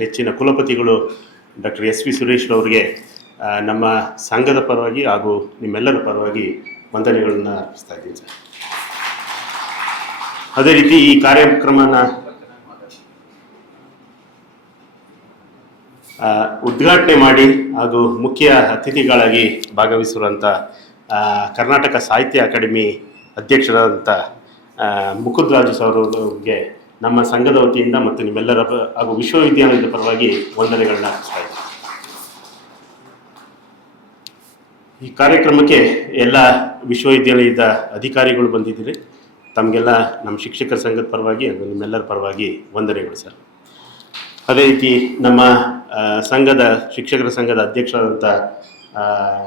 ನೆಚ್ಚಿನ ಕುಲಪತಿಗಳು doctor S V Suresh ಅವರಿಗೆ ನಮ್ಮ ಸಂಘದ ಪರವಾಗಿ ಹಾಗೂ ನಿಮ್ಮೆಲ್ಲರ ಪರವಾಗಿ ವಂದನೆಗಳನ್ನು ಅರ್ಪಿಸ್ತಾ ಇದ್ದೀನಿ ಸರ್. ಅದೇ ರೀತಿ ಈ ಕಾರ್ಯಕ್ರಮನ ಉದ್ಘಾಟನೆ ಮಾಡಿ ಹಾಗೂ ಮುಖ್ಯ ಅತಿಥಿಗಳಾಗಿ ಭಾಗವಹಿಸಿರುವಂಥ ಕರ್ನಾಟಕ ಸಾಹಿತ್ಯ ಅಕಾಡೆಮಿ ಅಧ್ಯಕ್ಷರಾದಂಥ ಮುಕುಂದ್ ರಾಜು ಸರ್ ಅವರಿಗೆ ನಮ್ಮ ಸಂಘದ ವತಿಯಿಂದ ಮತ್ತು ನಿಮ್ಮೆಲ್ಲರ ಹಾಗೂ ವಿಶ್ವವಿದ್ಯಾಲಯದ ಪರವಾಗಿ ವಂದನೆಗಳನ್ನ ಅರ್ಪಿಸ್ತಾ ಇದ್ದೀನಿ. ಈ ಕಾರ್ಯಕ್ರಮಕ್ಕೆ ಎಲ್ಲ ವಿಶ್ವವಿದ್ಯಾಲಯದ ಅಧಿಕಾರಿಗಳು ಬಂದಿದ್ದೀರಿ. ತಮಗೆಲ್ಲ ನಮ್ಮ ಶಿಕ್ಷಕರ ಸಂಘದ ಪರವಾಗಿ ಹಾಗೂ ನಿಮ್ಮೆಲ್ಲರ ಪರವಾಗಿ ವಂದನೆಗಳು ಸರ್. ಅದೇ ರೀತಿ ನಮ್ಮ ಸಂಘದ ಶಿಕ್ಷಕರ ಸಂಘದ ಅಧ್ಯಕ್ಷರಾದಂಥ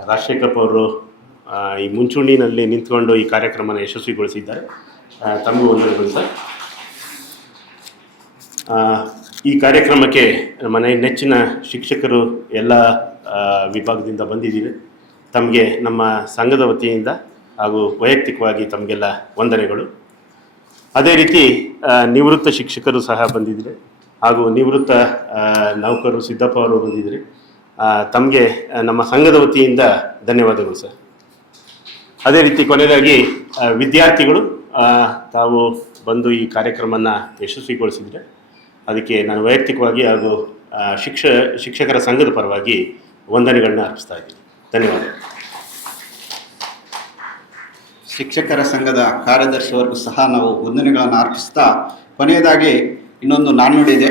ರಾಜಶೇಖರಪ್ಪ ಅವರು ಈ ಮುಂಚೂಣಿನಲ್ಲಿ ನಿಂತ್ಕೊಂಡು ಈ ಕಾರ್ಯಕ್ರಮನ ಯಶಸ್ವಿಗೊಳಿಸಿದ್ದಾರೆ. ತಮಗೂ ವಂದನೆಗಳು ಸರ್. ಈ ಕಾರ್ಯಕ್ರಮಕ್ಕೆ ನಮ್ಮ ನೆಚ್ಚಿನ ಶಿಕ್ಷಕರು ಎಲ್ಲ ವಿಭಾಗದಿಂದ ಬಂದಿದ್ದೀವಿ. ತಮಗೆ ನಮ್ಮ ಸಂಘದ ವತಿಯಿಂದ ಹಾಗೂ ವೈಯಕ್ತಿಕವಾಗಿ ತಮಗೆಲ್ಲ ವಂದನೆಗಳು. ಅದೇ ರೀತಿ ನಿವೃತ್ತ ಶಿಕ್ಷಕರು ಸಹ ಬಂದಿದ್ದಾರೆ ಹಾಗೂ ನಿವೃತ್ತ ನೌಕರರು ಸಿದ್ದಪ್ಪ ಅವರು ಬಂದಿದ್ದಾರೆ. ತಮಗೆ ನಮ್ಮ ಸಂಘದ ವತಿಯಿಂದ ಧನ್ಯವಾದಗಳು ಸರ್. ಅದೇ ರೀತಿ ಕೊನೆಯದಾಗಿ ವಿದ್ಯಾರ್ಥಿಗಳು ತಾವು ಬಂದು ಈ ಕಾರ್ಯಕ್ರಮನ ಯಶಸ್ವಿಗೊಳಿಸಿದರೆ ಅದಕ್ಕೆ ನಾನು ವೈಯಕ್ತಿಕವಾಗಿ ಹಾಗೂ ಶಿಕ್ಷಕರ ಸಂಘದ ಪರವಾಗಿ ವಂದನೆಗಳನ್ನ ಅರ್ಪಿಸ್ತಾ ಇದ್ದೀನಿ. ಧನ್ಯವಾದ. ಶಿಕ್ಷಕರ ಸಂಘದ ಕಾರ್ಯದರ್ಶಿಯವರೆಗೂ ಸಹ ನಾವು ವಂದನೆಗಳನ್ನು ಅರ್ಪಿಸ್ತಾ ಕೊನೆಯದಾಗಿ ಇನ್ನೊಂದು ನಾಣ್ಣುಡಿ ಇದೆ.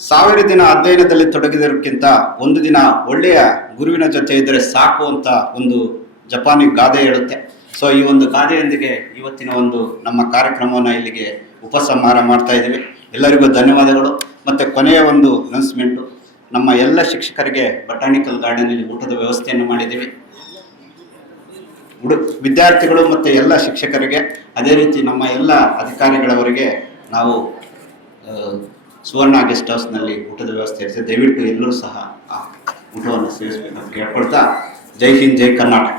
1000 ದಿನ ಅಧ್ಯಯನದಲ್ಲಿ ತೊಡಗಿದಕ್ಕಿಂತ 1 ದಿನ ಒಳ್ಳೆಯ ಗುರುವಿನ ಜೊತೆ ಇದ್ದರೆ ಸಾಕು ಅಂತ ಒಂದು ಜಪಾನಿ ಗಾದೆ ಹೇಳುತ್ತೆ. ಸೊ ಈ ಒಂದು ಗಾದೆಯೊಂದಿಗೆ ಇವತ್ತಿನ ಒಂದು ನಮ್ಮ ಕಾರ್ಯಕ್ರಮವನ್ನು ಇಲ್ಲಿಗೆ ಉಪಸಂಹಾರ ಮಾಡ್ತಾ ಇದ್ದೀವಿ. ಎಲ್ಲರಿಗೂ ಧನ್ಯವಾದಗಳು. ಮತ್ತು ಕೊನೆಯ ಒಂದು ಅನೌನ್ಸ್ಮೆಂಟು, ನಮ್ಮ ಎಲ್ಲ ಶಿಕ್ಷಕರಿಗೆ ಬಟಾನಿಕಲ್ ಗಾರ್ಡನಲ್ಲಿ ಊಟದ ವ್ಯವಸ್ಥೆಯನ್ನು ಮಾಡಿದ್ದೀವಿ. ವಿದ್ಯಾರ್ಥಿಗಳು ಮತ್ತು ಎಲ್ಲ ಶಿಕ್ಷಕರಿಗೆ, ಅದೇ ರೀತಿ ನಮ್ಮ ಎಲ್ಲ ಅಧಿಕಾರಿಗಳವರಿಗೆ ನಾವು ಸುವರ್ಣ ಗೆಸ್ಟ್ ಹೌಸ್ನಲ್ಲಿ ಊಟದ ವ್ಯವಸ್ಥೆ ಇರ್ತದೆ. ದಯವಿಟ್ಟು ಎಲ್ಲರೂ ಸಹ ಆ ಊಟವನ್ನು ಸೇವಿಸಬೇಕಂತ ಕೇಳ್ಕೊಳ್ತಾ, ಜೈ ಹಿಂದ್, ಜೈ ಕರ್ನಾಟಕ.